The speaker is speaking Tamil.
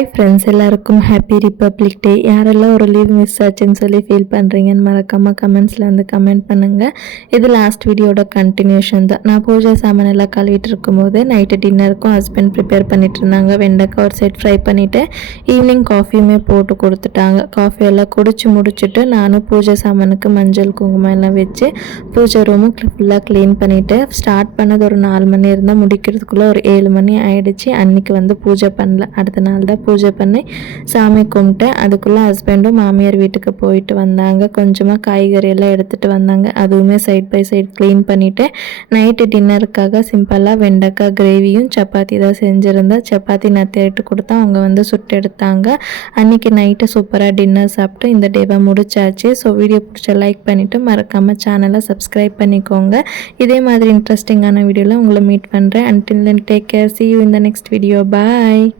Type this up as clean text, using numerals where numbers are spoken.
ஹாய் ஃப்ரெண்ட்ஸ், எல்லாருக்கும் ஹாப்பி ரிப்பப்ளிக் டே. யாரெல்லாம் ஒரு லீவ் மிஸ் ஆச்சுன்னு சொல்லி ஃபீல் பண்ணுறீங்கன்னு மறக்காமல் கமெண்ட்ஸில் வந்து கமெண்ட் பண்ணுங்கள். இது லாஸ்ட் வீடியோட கண்டினியூஷன் தான். நான் பூஜை சாமான் எல்லாம் கழுவிட்டு இருக்கும்போது நைட்டு டின்னருக்கும் ஹஸ்பண்ட் ப்ரிப்பேர் பண்ணிட்டு இருந்தாங்க. வெண்டைக்காய் ஒரு செட் ஃப்ரை பண்ணிவிட்டு ஈவினிங் காஃபியுமே போட்டு கொடுத்துட்டாங்க. காஃபி எல்லாம் குடிச்சு முடிச்சுட்டு நானும் பூஜை சாமானுக்கு மஞ்சள் குங்குமம் எல்லாம் வச்சு பூஜை ரூமும் ஃபுல்லாக க்ளீன் பண்ணிவிட்டு ஸ்டார்ட் பண்ணது ஒரு 4 மணி இருந்தால் முடிக்கிறதுக்குள்ளே ஒரு 7 மணி ஆயிடுச்சு. அன்றைக்கி வந்து பூஜை பண்ணல. அடுத்த நாள் பூஜை பண்ணி சாமி கும்பிட்டேன். அதுக்குள்ளே ஹஸ்பண்டும் மாமியார் வீட்டுக்கு போயிட்டு வந்தாங்க. கொஞ்சமாக காய்கறி எல்லாம் எடுத்துகிட்டு வந்தாங்க. அதுவுமே சைட் பை சைட் க்ளீன் பண்ணிவிட்டு நைட்டு டின்னருக்காக சிம்பிளாக வெண்டைக்காய் கிரேவியும் சப்பாத்தி தான் செஞ்சுருந்தேன். சப்பாத்தி நான் தேட்டு கொடுத்தா அவங்க வந்து சுட்டு எடுத்தாங்க. அன்றைக்கி நைட்டு சூப்பராக டின்னர் சாப்பிட்டு இந்த டேவை முடிச்சாச்சு. ஸோ வீடியோ பிடிச்ச லைக் பண்ணிவிட்டு மறக்காமல் சேனலை சப்ஸ்கிரைப் பண்ணிக்கோங்க. இதே மாதிரி இன்ட்ரெஸ்டிங்கான வீடியோவில் உங்களை மீட் பண்ணுறேன். Until then take care. see you in the next video. Bye.